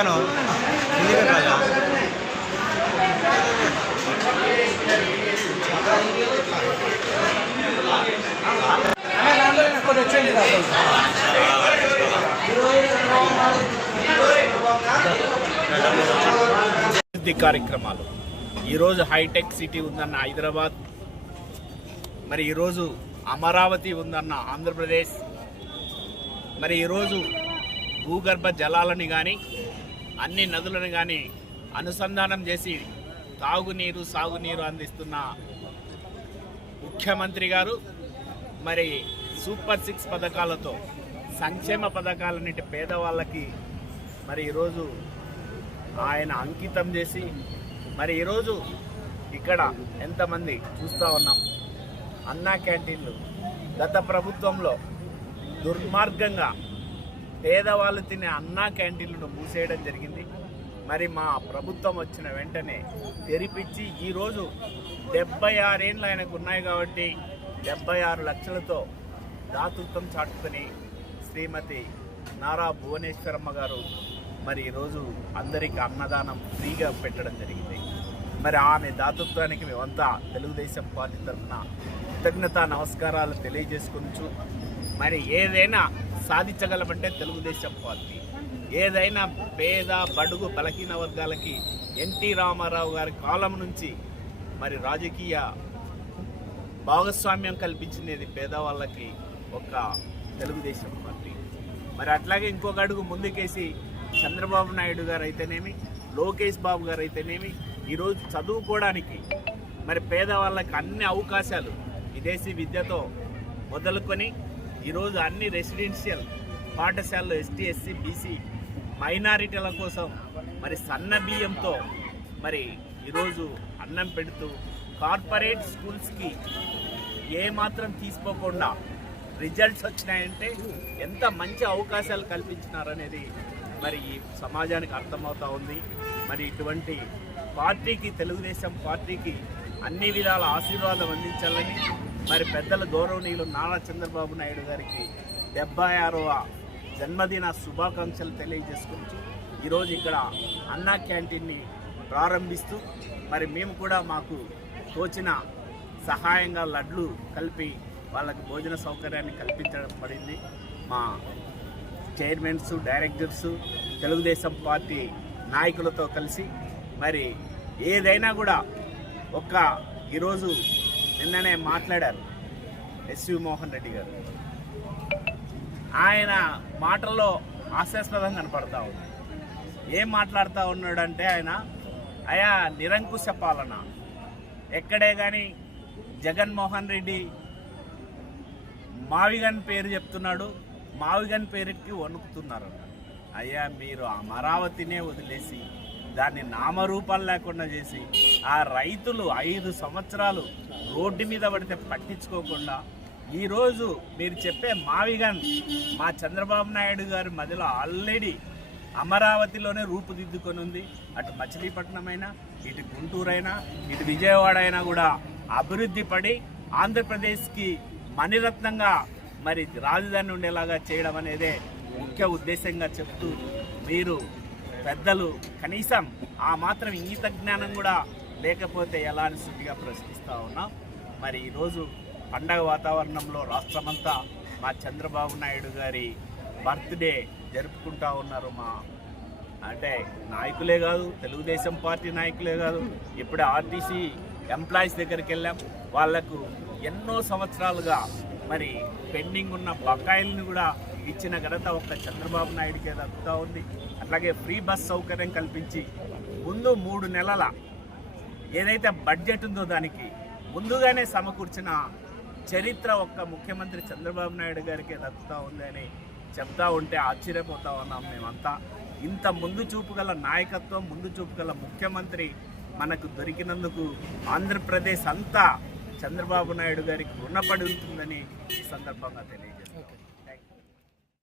Chicken రాజా కార్యక్రమాలు ఈరోజు hitech city ఉందన్న హైదరాబాద్, మరి ఈరోజు అమరావతి ఉందన్న ఆంధ్రప్రదేశ్, మరి ఈరోజు భూగర్భ జలాలని కానీ అన్ని నదులను కానీ అనుసంధానం చేసి తాగునీరు సాగునీరు అందిస్తున్న ముఖ్యమంత్రి గారు మరి సూపర్ 6 పథకాలతో సంక్షేమ పథకాలన్నిటి పేదవాళ్ళకి మరి ఈరోజు ఆయన అంకితం చేసి మరి ఈరోజు ఇక్కడ ఎంతమంది చూస్తూ ఉన్నాం. అన్నా క్యాంటీన్లు గత ప్రభుత్వంలో దుర్మార్గంగా పేదవాళ్ళు తినే అన్నా క్యాంటీన్లను మూసేయడం జరిగింది. మరి మా ప్రభుత్వం వచ్చిన వెంటనే తెరిపించి ఈరోజు 76 ఏళ్ళు ఆయనకు ఉన్నాయి కాబట్టి 76 లక్షలతో దాతృత్వం చాటుకొని శ్రీమతి నారా భువనేశ్వరమ్మ గారు మరి ఈరోజు అందరికీ అన్నదానం ఫ్రీగా పెట్టడం జరిగింది. మరి ఆమె దాతృత్వానికి మేమంతా తెలుగుదేశం పార్టీ తరఫున కృతజ్ఞతా నమస్కారాలు తెలియజేసుకొచ్చు. మరి ఏదైనా సాధించగలమంటే తెలుగుదేశం పార్టీ, ఏదైనా పేద బడుగు బలహీన వర్గాలకి ఎన్టీ రామారావు గారి కాలం నుంచి మరి రాజకీయ భాగస్వామ్యం కల్పించినది పేదవాళ్ళకి ఒక తెలుగుదేశం పార్టీ. మరి అట్లాగే ఇంకొక అడుగు ముందుకేసి చంద్రబాబు నాయుడు గారు అయితేనేమి, లోకేష్ బాబు గారు అయితేనేమి ఈరోజు చదువుకోవడానికి మరి పేదవాళ్ళకి అన్ని అవకాశాలు విదేశీ విద్యతో మొదలుకొని ఈరోజు అన్ని రెసిడెన్షియల్ పాఠశాలలు ఎస్టీ ఎస్సీ బీసీ మైనారిటీల కోసం మరి సన్న బియ్యంతో మరి ఈరోజు అన్నం పెడుతూ కార్పొరేట్ స్కూల్స్కి ఏమాత్రం తీసుకోకుండా రిజల్ట్స్ వచ్చినాయంటే ఎంత మంచి అవకాశాలు కల్పించినారనేది మరి ఈ సమాజానికి అర్థమవుతూ ఉంది. మరి ఇటువంటి పార్టీకి, తెలుగుదేశం పార్టీకి అన్ని విధాల ఆశీర్వాదం అందించాలని మరి పెద్దల గౌరవనీయులు నారా చంద్రబాబు నాయుడు గారికి 76వ జన్మదిన శుభాకాంక్షలు తెలియజేసుకుంటూ ఈరోజు ఇక్కడ అన్నా క్యాంటీన్ని ప్రారంభిస్తూ మరి మేము కూడా మాకు తోచిన సహాయంగా లడ్లు కలిపి వాళ్ళకి భోజన సౌకర్యాన్ని కల్పించడం పడింది. మా చైర్మన్స్, డైరెక్టర్స్, తెలుగుదేశం పార్టీ నాయకులతో కలిసి మరి ఏదైనా కూడా ఈరోజు నిన్ననే మాట్లాడారు ఎస్వి మోహన్ రెడ్డి గారు. ఆయన మాటల్లో హాస్యాస్పదం కనపడతా ఉంది. ఏం మాట్లాడుతూ ఉన్నాడంటే అయా నిరంకుశ పాలన ఎక్కడే కానీ జగన్మోహన్ రెడ్డి మావిగన్ పేరు చెప్తున్నాడు, మావిగన్ పేరుకి వణుకుతున్నారు. అయ్యా మీరు అమరావతినే వదిలేసి దాన్ని నామరూపాలు లేకుండా చేసి ఆ రైతులు 5 సంవత్సరాలు రోడ్డు మీద పడితే పట్టించుకోకుండా ఈరోజు మీరు చెప్పే మావిగన్ మా చంద్రబాబు నాయుడు గారి మధ్యలో ఆల్రెడీ అమరావతిలోనే రూపుదిద్దుకొని ఉంది. అటు మచిలీపట్నం అయినా, ఇటు గుంటూరు అయినా, ఇటు విజయవాడ అయినా కూడా అభివృద్ధి పడి ఆంధ్రప్రదేశ్కి మణిరత్నంగా మరి రాజధాని ఉండేలాగా చేయడం అనేదే ముఖ్య ఉద్దేశంగా చెప్తూ మీరు పెద్దలు కనీసం ఆ మాత్రం ఇంగిత జ్ఞానం కూడా లేకపోతే ఎలా అని శుద్ధిగా ప్రశ్నిస్తూ ఉన్నాం. మరి ఈరోజు పండగ వాతావరణంలో రాష్ట్రమంతా మా చంద్రబాబు నాయుడు గారి బర్త్డే జరుపుకుంటూ ఉన్నారు. అంటే నాయకులే కాదు, తెలుగుదేశం పార్టీ నాయకులే కాదు, ఇప్పుడే ఆర్టీసీ ఎంప్లాయీస్ దగ్గరికి వెళ్ళాం. వాళ్లకు ఎన్నో సంవత్సరాలుగా మరి పెండింగ్ ఉన్న బకాయిలను కూడా ఇచ్చిన ఘనత ఒక్క చంద్రబాబు నాయుడికే దక్కుతూ ఉంది. అట్లాగే ఫ్రీ బస్ సౌకర్యం కల్పించి ముందు 3 నెలల ఏదైతే బడ్జెట్ ఉందో దానికి ముందుగానే సమకూర్చిన చరిత్ర ఒక్క ముఖ్యమంత్రి చంద్రబాబు నాయుడు గారికే దక్కుతూ ఉంది అని చెప్తా ఉంటే ఆశ్చర్యపోతా ఉన్నాం మేమంతా. ఇంత ముందు చూపు గల నాయకత్వం, ముందు చూపు గల ముఖ్యమంత్రి మనకు దొరికినందుకు ఆంధ్రప్రదేశ్ అంతా చంద్రబాబు నాయుడు గారికి రుణపడి ఉంటుందని ఈ సందర్భంగా తెలియజేస్తాం.